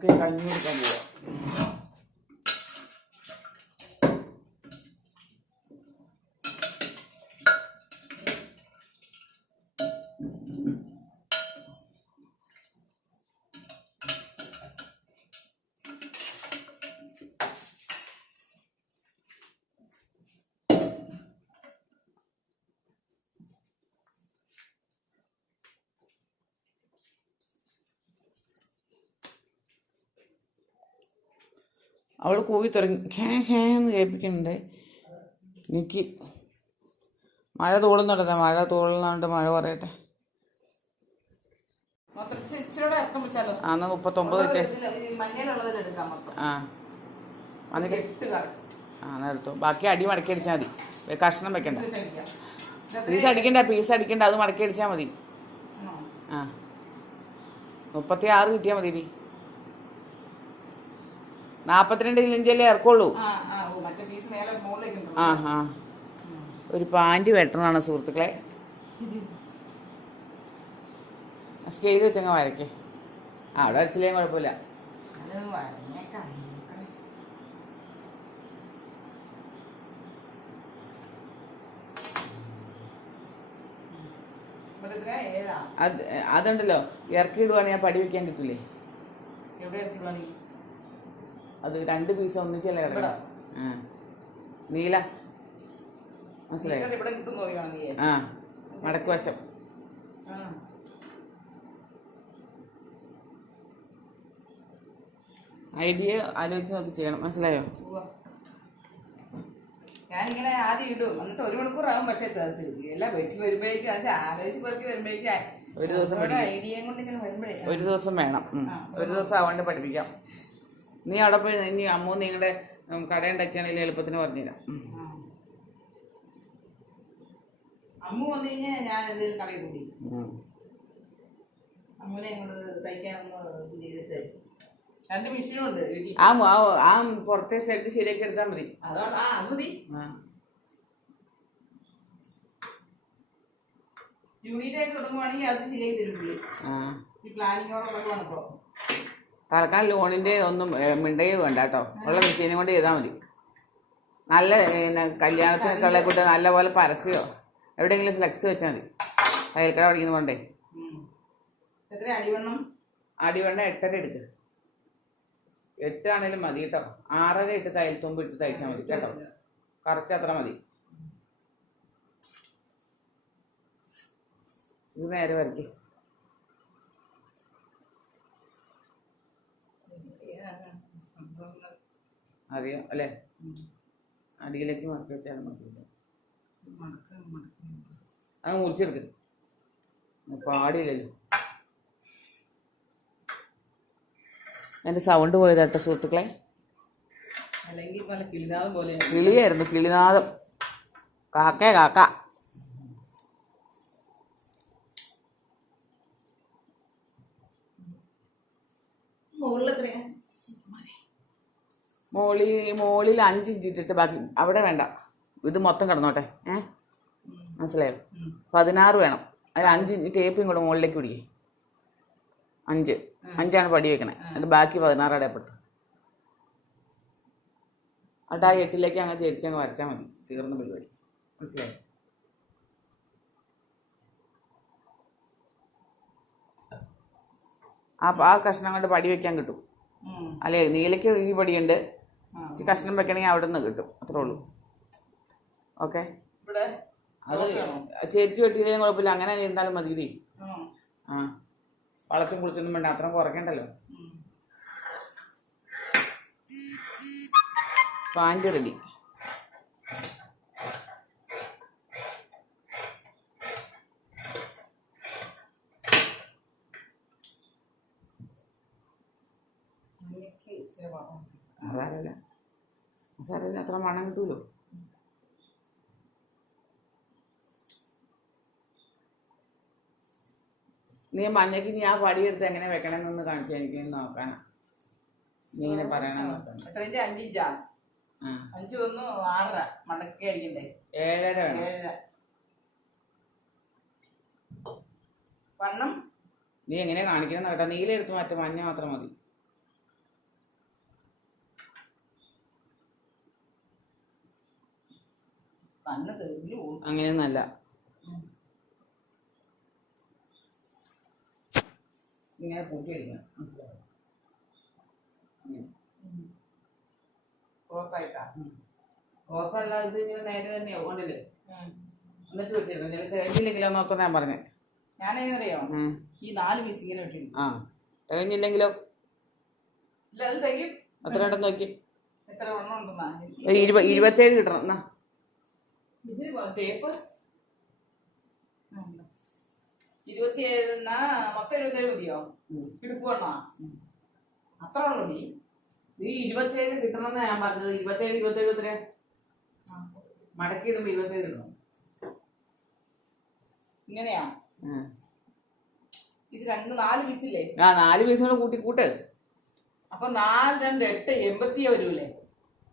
പിള്ളേർക്ക് കഞ്ഞി കൊടുക്കാൻ പോവാം. അവൾ കൂവി തുടങ്ങി ഹേ ഹേ എന്ന് കേൾപ്പിക്കുന്നുണ്ട്. എനിക്ക് മഴ തോളുന്നുണ്ടോ മഴ തോളുന്നുണ്ട് മഴ പറയട്ടെ. ആ എന്നാ മുപ്പത്തൊമ്പത് വെച്ചേ ആ. വന്നിട്ട് ആ എന്നാ എടുത്തു. ബാക്കി അടി മടക്കി അടിച്ചാൽ മതി. കഷ്ണം വെക്കണ്ട. പീസ് അടിക്കണ്ട പീസ് അടിക്കണ്ട. അത് മടക്കി അടിച്ചാൽ മതി. ആ. മുപ്പത്തി ആറ് കിട്ടിയാൽ മതി നാൽപ്പത്തിരണ്ട് ഇഞ്ചല്ലേ ഇറക്കുള്ളൂ. ആ ആ ആ ആ ഒരു പാന്റ് വെട്ടണമാണ് സുഹൃത്തുക്കളെ. സ്കെയിൽ വെച്ചങ്ങ് വരയ്ക്കേ. ആ അവിടെ വരച്ചില്ലേ കുഴപ്പമില്ല. അത് അതുണ്ടല്ലോ. ഇറക്കി ഇടുവാണെങ്കിൽ ഞാൻ പടി വെക്കാൻ കിട്ടില്ലേ? എവിടെ എത്തിക്കണി അത് രണ്ട് പീസ് ഒന്നിച്ചല്ലേ? കിടക്കണം? നീല. മനസ്സിലായോ? ആ. മടക്ക് വശം. ഐഡിയ ആലോചിച്ച് നോക്കി ചെയ്യണം. മനസ്സിലായോ. ഞാനിങ്ങനെ ആദ്യം ഇടും. എന്നിട്ട് ഒരു മണിക്കൂറാകും പക്ഷേ തീർത്തില്ല എല്ലാം വെട്ടി വരുമ്പോഴേക്കും അത് ആലോചിച്ച് പെറുക്കി വരുമ്പോഴേക്കും ഒരു ദിവസം ഐഡിയയും കൊണ്ട് ഇങ്ങനെ വരുമ്പോഴേ. ഒരു ദിവസം വേണം. ഒരു ദിവസം ആവാണ്ട് പഠിപ്പിക്കാം. നീ അവിടെ പോയി ഇനി അമ്മു നിങ്ങളുടെ കട ഉണ്ടാക്കിയാണെങ്കിൽ എളുപ്പത്തിന് പറഞ്ഞുതരാം. അമ്മു വന്നു കഴിഞ്ഞാൽ ഞാൻ എന്തെങ്കിലും കടയിൽ കൂടി തയ്ക്കാൻ ചെയ്തിട്ട് രണ്ട് മെഷീനും ഉണ്ട് ആ ആ പുറത്തെ സൈഡ് ശരിയാക്കി എടുത്താൽ മതി. അതാണ് ആ അത് മതി. തുടങ്ങുവാണെങ്കിൽ അത് ശരിയാക്കി തരും പുള്ളി. ഈ പ്ലാനിങ്ങോടെ തുടങ്ങുവാണ് ഇപ്പോൾ തൽക്കാലം ലോണിന്റെ ഒന്നും മിണ്ടേ വേണ്ട കേട്ടോ. ഉള്ള മെഷീനും കൊണ്ട് ചെയ്താൽ മതി. നല്ല പിന്നെ കല്യാണത്തിനൊക്കെ കൂട്ട് നല്ല പോലെ പരസ്യമോ എവിടെയെങ്കിലും ഫ്ലെക്സ് വെച്ചാൽ മതി. തയ്യൽക്കട പഠിക്കുന്ന കൊണ്ടേ. എത്ര അടിവണ്ണം? അടിവണ്ണ എട്ടര എടുക്ക്. എട്ടാണേലും മതി കേട്ടോ. ആറര ഇട്ട് തയ്യൽ തുമ്പ് ഇട്ട് തയ്ച്ചാൽ മതി കേട്ടോ. കറക്റ്റ് അത്ര മതി. ഇത് നേരെ വരയ്ക്കും. അറിയാം അല്ലേ? അടിയിലേക്ക് മറക്കി വെച്ചാൽ മതി അങ്ങ് മുറിച്ചെടുക്ക്. പാടില്ലല്ലോ എന്റെ സൗണ്ട് പോയതാട്ടോ സുഹൃത്തുക്കളെ. കിളിയായിരുന്നു കിളിനാദം. കാക്ക കാക്ക. മുകളിൽ എത്രയാ മോളിൽ അഞ്ച് ഇഞ്ച് ഇട്ടിട്ട് ബാക്കി അവിടെ വേണ്ട. ഇത് മൊത്തം കിടന്നോട്ടെ. ഏ? മനസ്സിലായോ? പതിനാറ് വേണം. അതിൽ അഞ്ച് ഇഞ്ച് ടേപ്പും കൂടെ മുകളിലേക്ക് പിടിക്കേ. അഞ്ച്. അഞ്ചാണ് പടി വെക്കണേ. എന്നിട്ട് ബാക്കി പതിനാറ് അടയപ്പെട്ടു എന്നിട്ട് ആ എട്ടിലേക്ക് അങ്ങ് ചേരിച്ചങ്ങ് വരച്ചാൽ മതി. തീർന്ന പരിപാടി. മനസ്സിലായോ? ആ ആ കഷ്ണം കൊണ്ട് പടി വെക്കാൻ കിട്ടും. അല്ലേ? നീലയ്ക്ക് ഈ പടിയുണ്ട്. കുറച്ച് കഷ്ണം വെക്കണമെങ്കിൽ അവിടെ നിന്ന് കിട്ടും. അത്രേ ഉള്ളൂ. ഓക്കെ? അത് ചേരിച്ച് വെട്ടിയില്ലെങ്കിലും കുഴപ്പമില്ല. അങ്ങനെ ഇരുന്നാലും മതി ആ. വളച്ചും കുളിച്ചൊന്നും വേണ്ട. അത്ര കുറയ്ക്കണ്ടല്ലോ. Pant ready. അതാരല്ല. സാരമില്ല അത്ര മണം കിട്ടുമല്ലോ നീ മഞ്ഞയ്ക്ക് നീ ആ പടിയെടുത്ത് എങ്ങനെ വെക്കണമെന്നൊന്ന് കാണിച്ചു എനിക്ക് നോക്കാനാ. നീ ഇങ്ങനെ പറയണ നോക്കണം എത്ര ഇഞ്ച് അഞ്ച് ഒന്ന് ആറര. മടക്കി അടിക്കണ്ടേ? ഏഴര ഏഴര. വണ്ണം? നീ എങ്ങനെ കാണിക്കണം കേട്ടോ. നീല എടുത്ത് മാറ്റം മഞ്ഞ മാത്രം മതി. കണ്ണ് തെളിഞ്ഞു പോകും. അങ്ങനെയൊന്നല്ല. ഇങ്ങനെ കൂട്ടിയടിക്കണം. ക്രോസ് ആയിട്ടാ അല്ല ഇത് ഇങ്ങനെ നേരെ തന്നെയാവും കൊണ്ടില്ലേ എന്നിട്ട് വെട്ടിയെടുക്കണം. ചില തികഞ്ഞില്ലെങ്കിലോ നോക്കാൻ ഞാൻ പറഞ്ഞേ. ഞാനേന്നറിയോ. ഈ നാല് പീസ് ഇങ്ങനെ വെട്ടിടും ആ. തികഞ്ഞില്ലെങ്കിലോ? ഇല്ല അത് നോക്കി. എത്ര ഉണ്ടെന്നാ? ഇരുപത്തേഴ് കിട്ടണം. എന്നാ. ഇതിന് ടേപ്പ് ഇരുപത്തിയേഴ് എന്നാ മൊത്തം ഇരുപത്തേഴ് മതിയോ? വണ്ണോ അത്ര ഉള്ളു നീ. ഈ ഇരുപത്തേഴ് കിട്ടണമെന്നാ ഞാൻ പറഞ്ഞത്. ഇരുപത്തേഴ് ഇരുപത്തേഴ് എത്ര മടക്കി ഇടുമ്പോൾ ഇരുപത്തേഴ് ഇടണം. ഇങ്ങനെയാ. ഇത് രണ്ട് നാല് പീസില്ലേ ആ നാല് പീസും കൂടെ കൂട്ടി കൂട്ട്. അപ്പൊ നാല് രണ്ട് എട്ട് എൺപത്തിയോ വരൂലേ?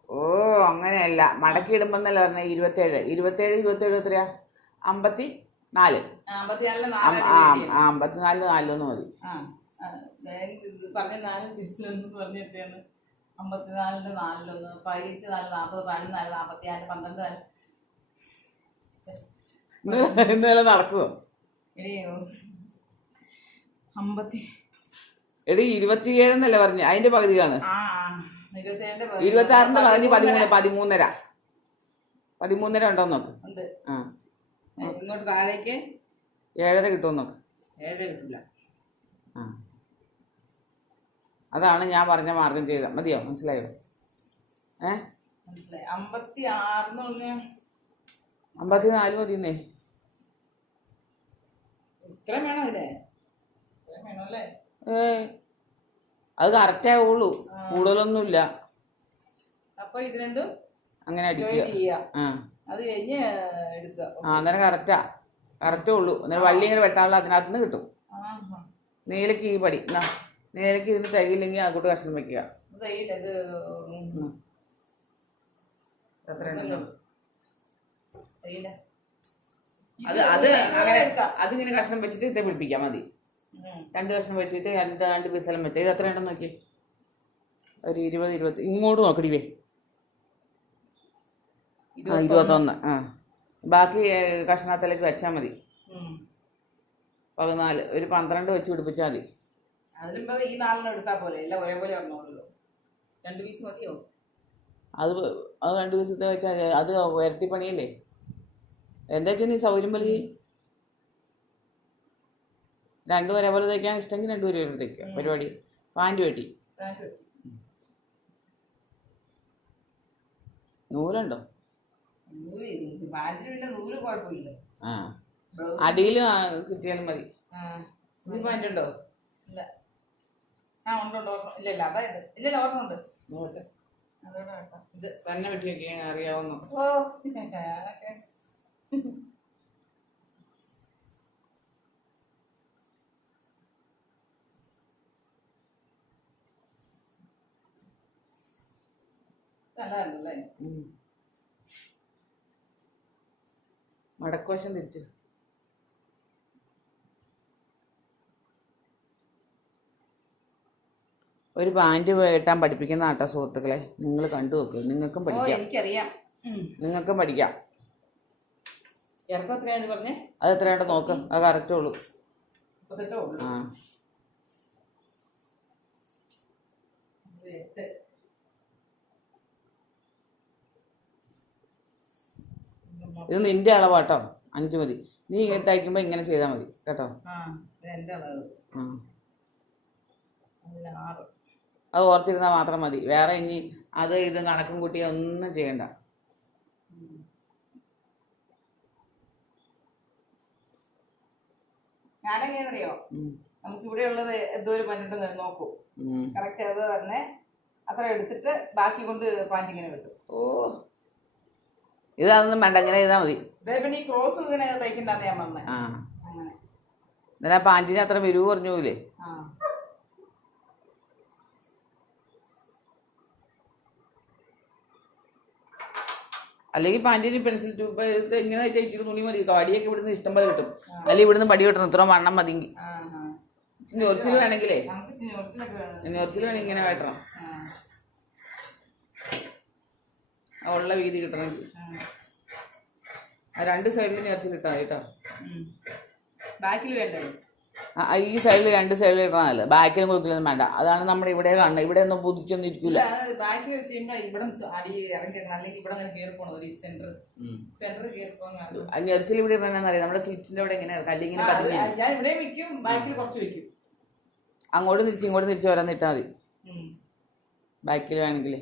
ഓ അങ്ങനെയല്ല. മടക്കി ഇടുമ്പോന്നല്ല പറഞ്ഞ? ഇരുപത്തേഴ്. ഇരുപത്തേഴ് ഇരുപത്തേഴ് എത്രയാ? അമ്പത്തി നാല് അമ്പത്തിനാല് നാലൊന്ന് മതി. പറഞ്ഞ നാല് പീസിലൊന്ന് പറഞ്ഞ എത്രയാണ്? നാലിലൊന്ന് പതിനെട്ട് നാല് നാൽപ്പത് പതിനൊന്ന് നാല് പന്ത്രണ്ട് നാല്. ഇന്ന് ഇന്നലെ നടക്കുമോ എടീ അമ്പത്തി എടി ഇരുപത്തിയേഴെന്നല്ലേ പറഞ്ഞു? അതിന്റെ പകുതിയാണ്. ആ. ഇരുപത്തി ആറിന്റെ പതിനഞ്ച് പതിമൂന്ന് പതിമൂന്നര. പതിമൂന്നര ഉണ്ടോ നോക്ക്? ആ. ഇങ്ങോട്ട് താഴേക്ക്. ഏഴര കിട്ടുമോ നോക്ക്? ഏഴര കിട്ടില്ല ആ. അതാണ് ഞാൻ പറഞ്ഞ മാർഗം ചെയ്ത മതിയോ? മനസ്സിലായോ? ഏ? മനസ്സിലായി. അമ്പത്തി പറഞ്ഞ അമ്പത്തിനാല് മതിന്നേ വേണം വേണം അല്ലേ ഏ അത് കറക്റ്റേ ആവുള്ളൂ. കൂടുതലൊന്നുമില്ല. അപ്പൊ ഇത് രണ്ടും അങ്ങനെ അടിക്കുക. ആ. അത് കഴിഞ്ഞ് എടുക്കുക. ആ അന്നേരം കറക്റ്റാ കറക്റ്റേ ഉള്ളൂ. അന്നേരം വള്ളി ഇങ്ങനെ വെട്ടാനുള്ള അതിനകത്ത് നിന്ന് കിട്ടും. നീലക്ക് ഈ പടി. എന്നാ നീലക്ക് ഇതിന് തൈയില്ലെങ്കിൽ അതുകൊണ്ട് കഷ്ണം വെക്കുക. അത് അത് അങ്ങനെ അതിങ്ങനെ കഷ്ണം വെച്ചിട്ട് ഇതേ പിടിപ്പിക്കാം മതി. രണ്ട് കഷ്ണം വെട്ടിയിട്ട് രണ്ട് രണ്ട് പീസെല്ലാം വെച്ചാൽ ഇത് എത്ര ഉണ്ടെന്ന് നോക്കി ഒരു ഇരുപത് ഇരുപത്തി ഇങ്ങോട്ട് നോക്കടി വേ ആ ഇരുപത്തൊന്ന്. ആ. ബാക്കി കഷ്ണത്തിലേക്ക് വെച്ചാൽ മതി. പതിനാല്. ഒരു പന്ത്രണ്ട് വെച്ച് പിടിപ്പിച്ചാൽ മതി. അതിലും ഭേദം ഈ നാലെണ്ണം എടുത്താൽ പോലെ എല്ലാം ഒരേപോലെ വന്നോളൂ രണ്ട് പീസ് മതിയോ? അത് അത് രണ്ട് ദിവസത്തെ വെച്ചാൽ അത് ഇരട്ടി പണിയല്ലേ എന്താ വെച്ചാൽ നീ സൗകര്യം പോലെ. രണ്ടും ഒരേപോലെ തയ്ക്കാൻ ഇഷ്ടമെങ്കിൽ രണ്ടും ഒരേപോലെ തയ്ക്കുക പരിപാടി. പാന്റ് വെട്ടി. നൂലുണ്ടോ? ആ. അടിയിൽ കിട്ടിയാലും മതി. പാന്റ് ഉണ്ടോ ഇല്ല. ആ ഉണ്ട് ഉണ്ട് ഓർമ്മ ഇല്ല ഇല്ല അതായത് ഇല്ല ഇല്ല ഓർമ്മ ഉണ്ട്. ഇത് തന്നെ വെട്ടി വെക്കാൻ അറിയാവുന്നു. ഓ നല്ലതാണല്ലേ. മടക്കുവശം തിരിച്ചു. ഒരു പാന്റ് വെട്ടാൻ പഠിപ്പിക്കുന്ന ആട്ടോ സുഹൃത്തുക്കളെ. നിങ്ങൾ കണ്ടു നോക്ക്. നിങ്ങൾക്കും പഠിക്കാം. എനിക്കറിയാം. നിങ്ങൾക്കും പഠിക്കാം. ഇറക്കം എത്രയാണ് പറഞ്ഞേ? അത് എത്രയാണ്ട് നോക്ക്. അത് കറക്റ്റേ ഉള്ളൂ. ആ. ഇത് നിന്റെ അളവ് അളവാട്ടോ. അഞ്ച് മതി. നീ ഇങ്ങനെ തയ്ക്കുമ്പോൾ ഇങ്ങനെ ചെയ്താൽ മതി. കേട്ടോ? അത് ഓർത്തിരുന്നാൽ മാത്രം മതി. വേറെ ഇനി അത് ഇത് കണക്കും കൂട്ടി ഒന്നും ചെയ്യണ്ട. ഞാനെങ്ങനെയാണെന്നറിയോ ഉം. നമുക്ക് ഇവിടെ ഉള്ളത് എന്തോ ഒരു പന്ത്രണ്ട് നോക്കൂ. കറക്റ്റ് അത് പറഞ്ഞേ അത്ര എടുത്തിട്ട് ബാക്കി കൊണ്ട് പാന്റിങ്ങനെ കിട്ടും. ഓ. ഇതൊന്നും വേണ്ട ഇങ്ങനെ ചെയ്താൽ മതി. ഇതേ പിന്നെ ഈ ക്രോസ് ഇങ്ങനെ തയ്ക്കണ്ടെന്ന് ഞാൻ പറഞ്ഞത് ആ. അങ്ങനെ. എന്നാലും ആ പാന്റിന് അത്ര വിരിവ് കുറഞ്ഞു പോയില്ലേ? ആ. അല്ലെങ്കിൽ പാന്റിന് പെൻസിൽ ട്യൂബ് ഇത് ഇങ്ങനെ ചേച്ചി തുണി മതി. വടിയൊക്കെ ഇവിടുന്ന് ഇഷ്ടം പോലെ കിട്ടും. അല്ലെങ്കിൽ ഇവിടുന്ന് പടി കിട്ടണം. ഇത്ര വണ്ണം മതിയെങ്കിൽ ഞൊറിച്ചിൽ വേണമെങ്കിലേ. ഒറിച്ചിൽ ഞൊറിച്ചിൽ വേണമെങ്കിൽ ഇങ്ങനെ വെട്ടണം ആ ആ ഉള്ള വീതി ആ രണ്ട് സൈഡിൽ നേർച്ച കിട്ടാം. കേട്ടോ ബാക്കിൽ വേണ്ടത് ഈ സൈഡിൽ രണ്ട് സൈഡിൽ ഇടണമല്ല ബാക്കിലും കൊടുക്കലൊന്നും വേണ്ട. അതാണ് നമ്മുടെ ഇവിടെ കാണുന്നത്. ഇവിടെ ഒന്നും പുതിച്ചൊന്നും ഇരിക്കൂല. ബാക്കിൽ വെച്ച് കഴിയുമ്പോൾ ഇവിടെ അടി ഇറങ്ങി അല്ലെങ്കിൽ ഇവിടെ കയറി പോകണം ഒരു സെന്റർ സെന്റർ കയറി പോകാൻ ഞെറിച്ചിൽ ഇവിടെ ഇടണമെന്നറിയാം നമ്മുടെ സീറ്റിന്റെ അവിടെ എങ്ങനെ കല്ലിങ്ങനെ ഞാൻ ഇവിടെ വെക്കും. ബാക്കിൽ കുറച്ച് വെക്കും. അങ്ങോട്ട് തിരിച്ച് ഇങ്ങോട്ട് തിരിച്ച് വരാൻ ഇട്ടാൽ മതി. ബാക്കിൽ വേണമെങ്കിൽ.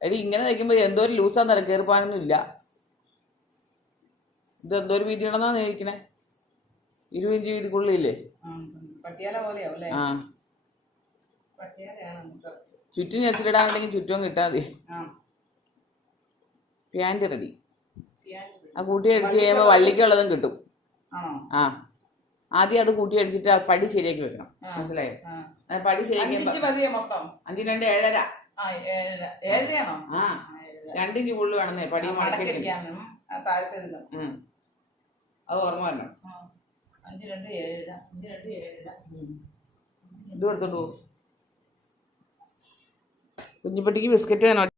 എടി ഇങ്ങനെ നിൽക്കുമ്പോൾ എന്തോ ഒരു ലൂസാന്ന് കയറി പോകാനൊന്നും ഇല്ല. ഇത് എന്തോ ഒരു വീതി ഉണ്ടെന്നാണ് ഇരിക്കണേ? ഇരുപത് ഇഞ്ച് വീതിക്കുള്ളില്ലേ ആ, ചുറ്റും ഞെച്ചിലിടാനുണ്ടെങ്കിൽ ചുറ്റും കിട്ടാ മതി. ആ. Pant ready. ആ കൂട്ടി അടിച്ച് കഴിയുമ്പോൾ വള്ളിക്കുള്ളതും കിട്ടും. ആ. ആദ്യം അത് കൂട്ടി അടിച്ചിട്ട് ആ പടി ശരിയാക്കി വെക്കണം. മനസ്സിലായോ? പടി ശരിയാക്കി അഞ്ചിന് രണ്ട് ഏഴര. ഏഴരയാണോ? ആ കൂടുതൽ വേണമെന്നേ പടി താഴത്തെ. അത് ഓർമ്മ വരണം. അഞ്ച് രണ്ട് ഏഴര അഞ്ച് രണ്ട് ഏഴര. ഇത് കൊടുത്തോണ്ട് പോകും കുഞ്ഞിപ്പട്ടിക്ക് ബിസ്ക്കറ്റ് വേണോ?